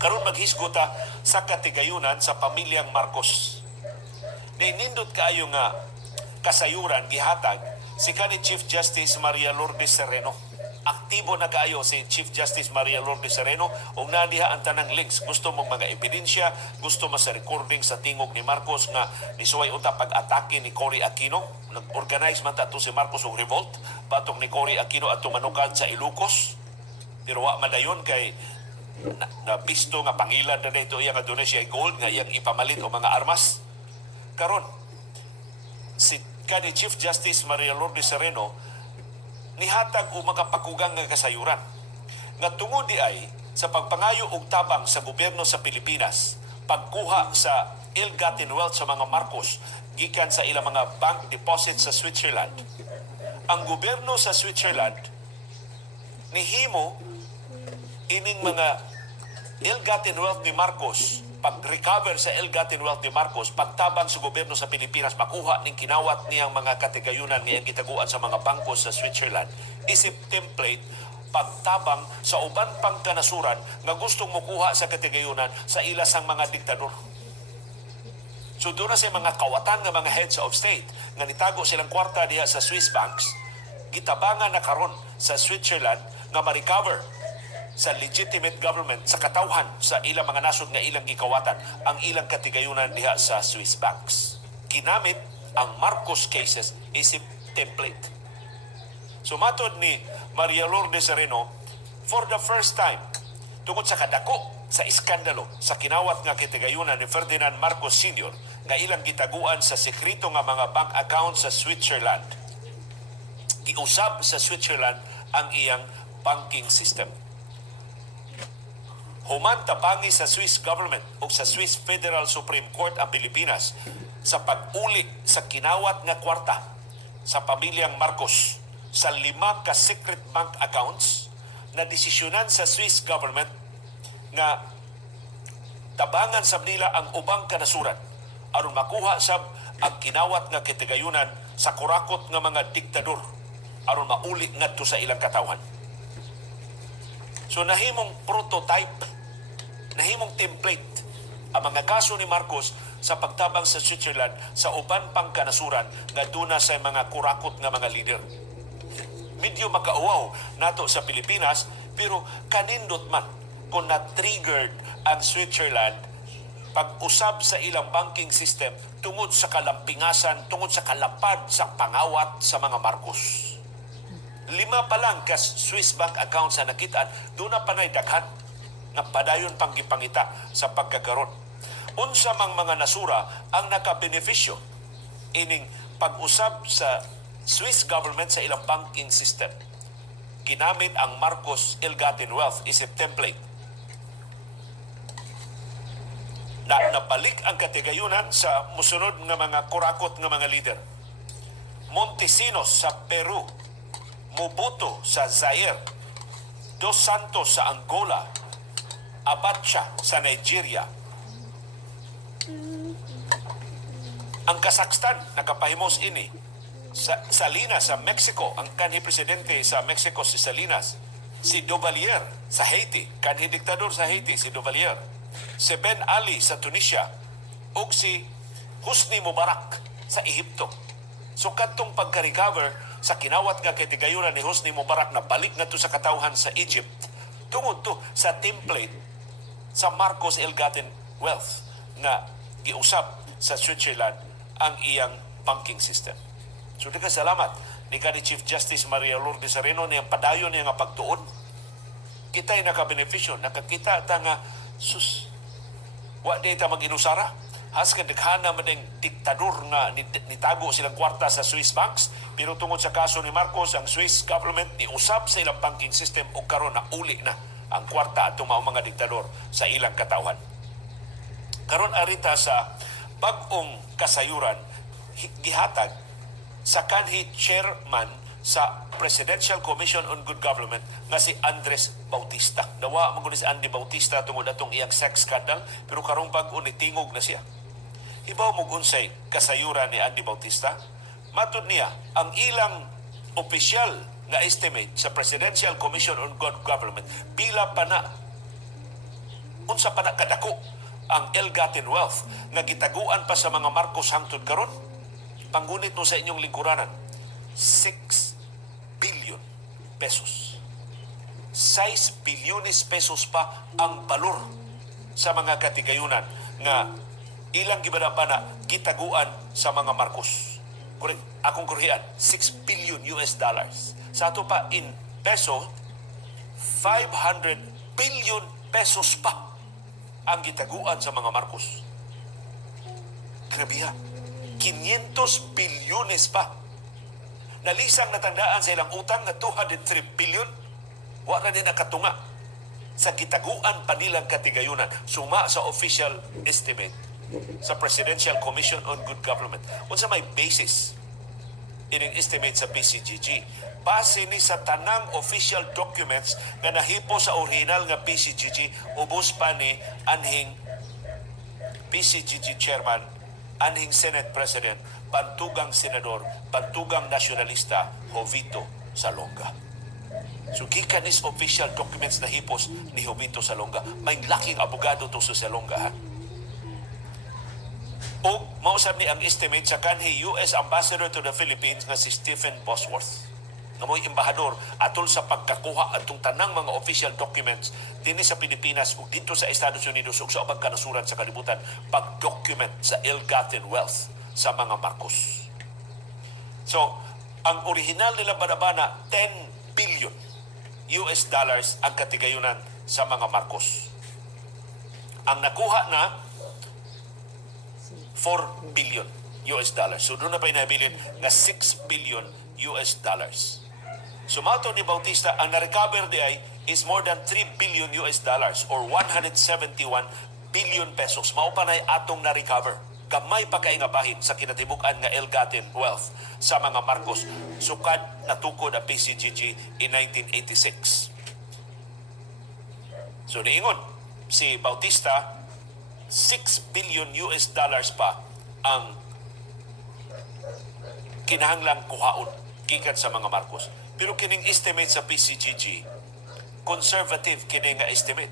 Karon maghisgota sa katigayunan sa pamilyang Marcos. Nindot kaayo nga kasayuran gihatag si kanhi Chief Justice Maria Lourdes Sereno. Aktibo na kaayo si Chief Justice Maria Lourdes Sereno ug nadiha ang tanang links. Gusto mong mga ebidensya, gusto mo sa recording sa tingog ni Marcos nga nisuway unta pag-atake ni Cory Aquino. Nag-organize man tato si Marcos og revolt patong ni Cory Aquino at tumanukad sa Ilocos. Pero wa madayon kay na pisto nga pangilan na dito iya nga dunay siya gold nga iyang ipamalit o mga armas. Karon si kanhi Chief Justice Maria Lourdes Sereno nihatag o makapakugang nga kasayuran nga tungod di ay sa pagpangayo og tabang sa gobyerno sa Pilipinas, pagkuha sa ill-gotten wealth sa mga Marcos gikan sa ilang mga bank deposit sa Switzerland. Ang gobyerno sa Switzerland nihimo ining mga ill-gotten wealth ni Marcos, pag-recover sa ill-gotten wealth ni Marcos, pagtabang sa gobyerno sa Pilipinas, makuha ning kinawat niyang mga katigayunan niyang gitaguan sa mga bangko sa Switzerland, isip template pagtabang sa uban pang kanasuran nga gustong mukuha sa katigayunan sa ilasang mga diktador. So doon na sa mga kawatan nga mga heads of state nga nitago silang kwarta diha sa Swiss banks, gitabangan na karon sa Switzerland nga ma-recover sa legitimate government sa katawhan sa ilang mga nasod nga ilang gikawatan ang ilang katigayunan diha sa Swiss banks. Ginamit ang Marcos cases isip template. So matod ni Maria Lourdes Sereno, for the first time, tungod sa kadako sa iskandalo sa kinawat nga katigayunan ni Ferdinand Marcos Sr. nga ilang gitaguan sa sekreto nga mga bank account sa Switzerland, giusab sa Switzerland ang iyang banking system. Human tabangi sa Swiss government o sa Swiss Federal Supreme Court ang Pilipinas sa pag-uli sa kinawat nga kwarta sa pamilyang Marcos sa 5 ka secret bank accounts na desisyonan sa Swiss government nga tabangan sab nila ang ubang kanasuran aron makuha sab ang kinawat nga katigayunan sa kurakot nga mga diktador aron mauli ngadto sa ilang katawhan. So nahimong prototype, nahimong template ang mga kaso ni Marcos sa pagtabang sa Switzerland sa uban pang kanasuran nga duna sa mga kurakot nga mga leader. Medyo makauwaw nato sa Pilipinas pero kanindot man kung na-triggered ang Switzerland pag-usab sa ilang banking system tungod sa kalampingasan, tungod sa kalapad sa pangawat sa mga Marcos. 5 pa lang ka Swiss bank accounts sa nakitaan, doon na panay daghan na padayon pang gipangita sa pagkakaroon. Unsa mang mga nasura ang nakabenepisyo ining pag-usab sa Swiss government sa ilang banking system. Ginamit ang Marcos ill-gotten wealth isip template. Nabalik ang katigayunan sa musunod nga mga kurakot nga mga leader. Montesinos sa Peru, Mobuto sa Zaire, Dos Santos sa Angola, Abacha sa Nigeria. Ang Kazakhstan nakapahimos ini. Salinas sa Mexico, ang kanhi presidente sa Mexico si Salinas. Si Duvalier sa Haiti, kanhi diktador sa Haiti si Duvalier. Si Ben Ali sa Tunisia ug si Hosni Mubarak sa Ehipto. So kadtong pagka-recover sa kinawat nga katigayunan ni Hosni Mubarak na balik na to sa katawhan sa Egypt tungod to sa template sa Marcos ill-gotten wealth na giusab sa Switzerland ang iyang banking system. So daghang salamat ni kanhi Chief Justice Maria Lourdes Sereno niyang padayon niya nga pagtuon. Kita'y nakabenepisyo, nakakita ta nga sus wa di ta mag-inusara. Has ka daghana man ding diktador nga nitago silang kwarta sa Swiss banks, pero tungod sa kaso ni Marcos, ang Swiss government niusab sa ilang banking system o karon na uli na ang kwarta atong mga diktador sa ilang katawhan. Karon arita sa bag-ong kasayuran gihatag sa kanhi chairman sa Presidential Commission on Good Government nga si Andres Bautista. Dawa man si Andy Bautista tungod atong iyang sex scandal, pero karong bag-o nitingog na siya. Hibaw mo unsay kasayuran ni Andy Bautista? Matud niya, ang ilang opisyal nga estimate sa Presidential Commission on Good Government, pila pa na unsa pa na kadako ang ill-gotten wealth nga gitaguan pa sa mga Marcos hangtod karon. Panggunit mo sa inyong lingkuranan, 6 billion pesos. 6 bilyones pesos pa ang balor sa mga katigayunan nga ilang gibada pa na gitaguan sa mga Marcos. Correct. Akong kurihan, 6 billion US dollars. Sa ato pa in peso, 500 billion pesos pa ang gitaguan sa mga Marcos. Grabe ha. 500 bilyones pa. Nalisang natandaan sa ilang utang na 203 billion. Wala din nakatunga sa gitaguan pa nilang katigayunan. Suma sa official estimate sa Presidential Commission on Good Government. Unsa may basis ining estimate sa PCGG. Base ni sa tanang official documents nga nahipo sa original nga PCGG, ubos pa ni anhing PCGG Chairman, anhing Senate President, bantugang senador, bantugang nasyonalista, Jovito Salonga. So, gikan is official documents na hipos ni Jovito Salonga. May laking abogado to sa Salonga, ha? O, mausap ni ang estimate sa kanhi U.S. Ambassador to the Philippines nga si Stephen Bosworth. Nga mo'y embahador atol sa pagkakuha atong tanang mga official documents dinhi sa Pilipinas ug dito sa Estados Unidos ug sa ubang kanasuran sa kalibutan pag-document sa ill-gotten wealth sa mga Marcos. So, ang original nila banabana, 10 billion US dollars ang katigayunan sa mga Marcos. Ang nakuha na 4 billion US dollars. So doon na pa inabilin na 6 billion US dollars. Sumato ni Bautista, ang na-recover di ay is more than 3 billion US dollars or 171 billion pesos. Mao pa na atong na-recover. Gamay pa kaingabahin sa kinatibuk-an nga ill-gotten wealth sa mga Marcos. Sukad natukod ang PCGG in 1986. So niingon si Bautista, 6 billion US dollars pa ang kinahanglang kuhaon gikan sa mga Marcos. Pero kining estimate sa PCGG, conservative kini nga estimate.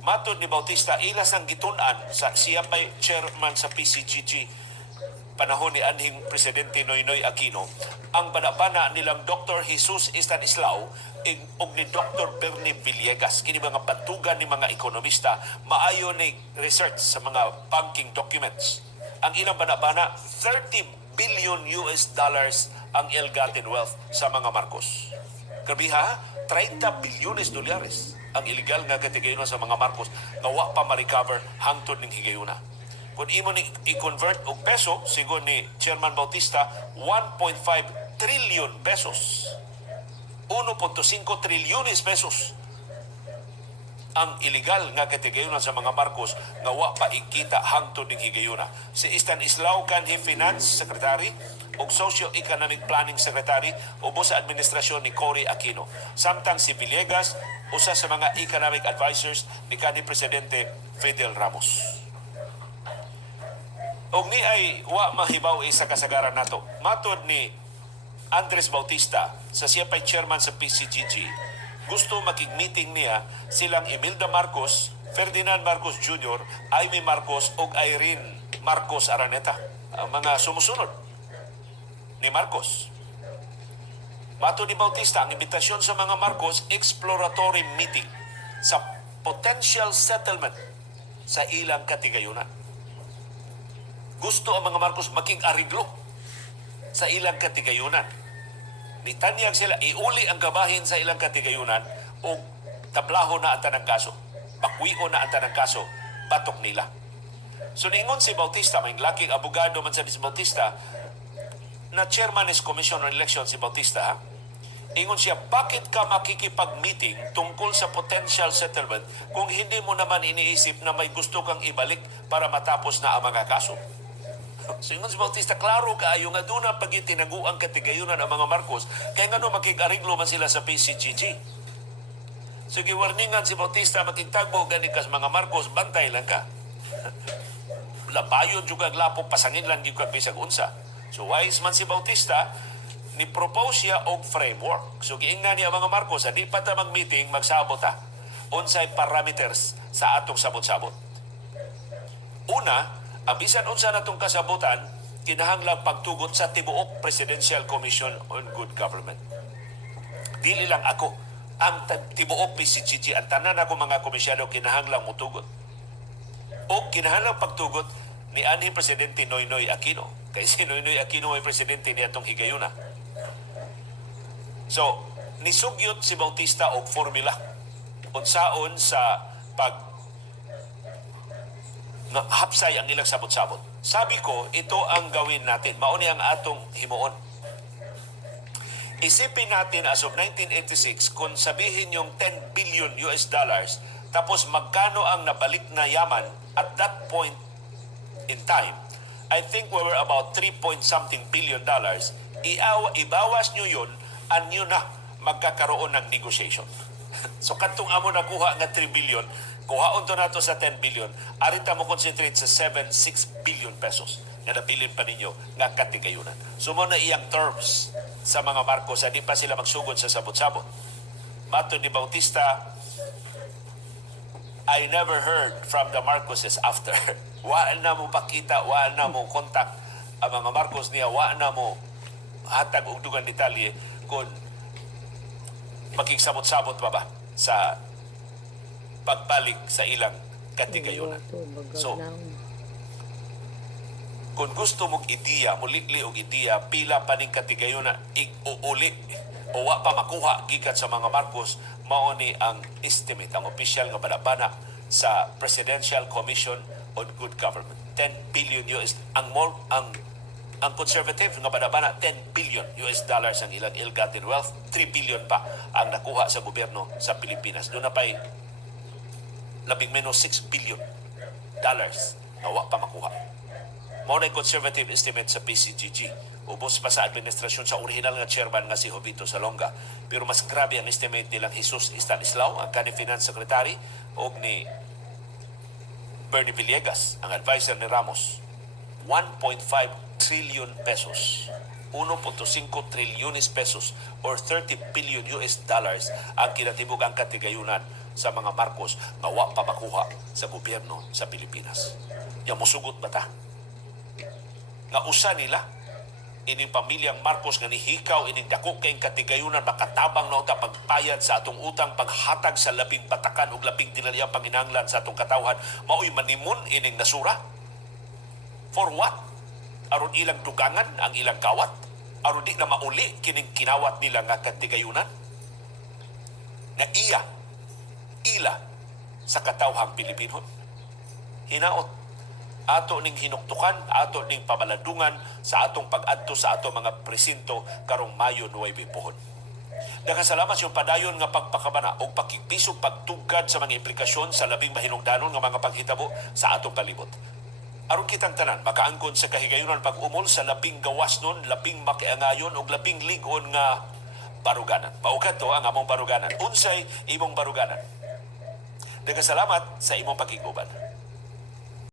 Matod ni Bautista, ilas ang gitun-an sa siya pa'y chairman sa PCGG panahon ni anhing Presidente Noynoy Aquino, ang banabana nilang Dr. Jesus Estanislao ug ni Dr. Bernie Villegas, kini mga batugan ni mga ekonomista, maayo ni research sa mga banking documents. Ang ilang banabana, 30 billion US dollars ang ill-gotten wealth sa mga Marcos. Grabe ha, 30 bilyones dolyares ang illegal nga katigayunan sa mga Marcos nga wa pa ma-recover hangtod ning higayuna. Kung imo ni i-convert og peso, sigon ni Chairman Bautista, 1.5 trillion pesos. 1.5 trilyones pesos ang illegal nga katigayunan sa mga Marcos nga wa pa ikita hangtod ning higayuna. Si Estanislao kanhi Finance Secretary ug Socio-Economic Planning Secretary ubos sa administrasyon ni Cory Aquino. Samtang si Villegas usa sa mga economic advisors ni kanhi Presidente Fidel Ramos. Og ni ay wa mahibaw sa kasagaran nato. Matod ni Andres Bautista sa siya pa'y chairman sa PCGG, gusto makig-meeting niya silang Imelda Marcos, Ferdinand Marcos Jr., Aimee Marcos ug Irene Marcos Araneta, ang mga sumusunod ni Marcos. Matod ni Bautista, ang imbitasyon sa mga Marcos, exploratory meeting sa potential settlement sa ilang katigayunan. Gusto ang mga Marcos makig-ariglo sa ilang katigayunan. Nitanyag sila, iuli ang gabahin sa ilang katigayunan o tablaho na ang tanang kaso. Bakwio na ang tanang kaso, batok nila. So niingon si Bautista, may laking abogado man sa si Bautista, na chairman is Commission on Election si Bautista, ha? Ingon siya, bakit ka makikipag-meeting tungkol sa potential settlement kung hindi mo naman iniisip na may gusto kang ibalik para matapos na ang mga kaso? So ingon si Bautista, klaro kaayo nga doon na pagitinaguang katigayunan ang mga Marcos, kaya nga no makig-ariglo man sila sa PCGG. So giwarningan si Bautista, makigtagbo gani kas mga Marcos, bantay lang ka. Labayon juga glapong pasangin lang yung bisag unsa. So wise man si Bautista, ni propose siya og framework. So giingnan niya mga Marcos, di pa ta mag-meeting, magsabot ta. Unsay parameters sa atong sabot-sabot. Una, ang bisan unsa natong kasabutan, kinahanglang pagtugot sa tibuok Presidential Commission on Good Government. Dili lang ako, ang tibuok PCGG, ang tanan ako mga komisyano kinahanglang mutugot. O kinahanglang pagtugot ni anhing Presidente Noynoy Aquino. Kay si Noynoy Aquino ay presidente ni atong higayuna. So, nisugyot si Bautista og formula unsaon sa pag hapsay ang ilang sabot-sabot. Sabi ko, ito ang gawin natin. Mauni ang atong himuon. Isipin natin as of 1986, kung sabihin yung 10 billion US dollars, tapos magkano ang nabalik na yaman at that point in time, I think we were about 3-point-something billion dollars. Ibawas nyo yun, anyo na magkakaroon ng negotiation. So kantong amo nakuha nga 3 billion, kuhaon to nato sa 10 billion, arita mo concentrate sa 6 billion pesos nga napilin pa ninyo nga katigayunan. So mo na iyang terms sa mga Marcos, hindi pa sila magsugod sa sabot-sabot. Mato ni Bautista, I never heard from the Marcoses after. Wa na mo pakita, wa na mo kontak ang mga Marcos niya, wa na mo hatag og dugang detalye kung makigsabot-sabot pa ba sa pagbalik sa ilang katigayunan. So, kung gusto mong ideya, mulikli og ideya, pila pa ning katigayunan, uli o wa pa makuha gikan sa mga Marcos, mao ni ang estimate, ang opisyal nga balabana sa Presidential Commission on Good Government. 10 billion US, ang conservative nga balabana, 10 billion US dollars ang ilang ill-gotten wealth, 3 billion pa ang nakuha sa gobyerno sa Pilipinas. Doon na pa'y labing menos 6 billion dollars na wa pa makuha. Mao na conservative estimate sa PCGG. Ubos pa sa administrasyon sa original nga chairman nga si Jovito Salonga. Pero mas grabe ang estimate nilang Jesus Stanislao, ang kanhi finance secretary, o ni Bernie Villegas, ang advisor ni Ramos. 1.5 trillion pesos. 1.5 trilyones pesos or 30 billion US dollars ang kinatibuk ang katigayunan sa mga Marcos nga wa pa makuha sa gobyerno sa Pilipinas. Yang musugot ba ta? Nga usa nila ining pamilyang Marcos nga nihikaw ining dako kay katigayunan makatabang na ta pagpayad sa atong utang, paghatag sa labing batakan ug labing dinaliyang panginahanglan sa atong katawhan, maoy manimun ining nasura. For what? Aron ilang dugangan ang ilang kawat? Aron di na mauli kining kinawat nila nga katigayunan? Na ila sa katawhang Pilipinon. Hinaot, ato ning hinuktukan, ato ning pamaladungan sa atong pag-adto sa atong mga presinto karong Mayo 9 pohon. Nakasalamat yung padayon nga pagpakabana o pagkipisog pagtugkad sa mga implikasyon sa labing mahinungdanon nga mga paghitabo sa atong palibot. Aron kitang tanan, makaangkon sa kahigayunan pag-umol sa labing gawas nun, labing makiangayon o labing ligon nga baruganan. Maugad to ang among baruganan. Unsay imong baruganan. Nagkasalamat sa imong pakiguban.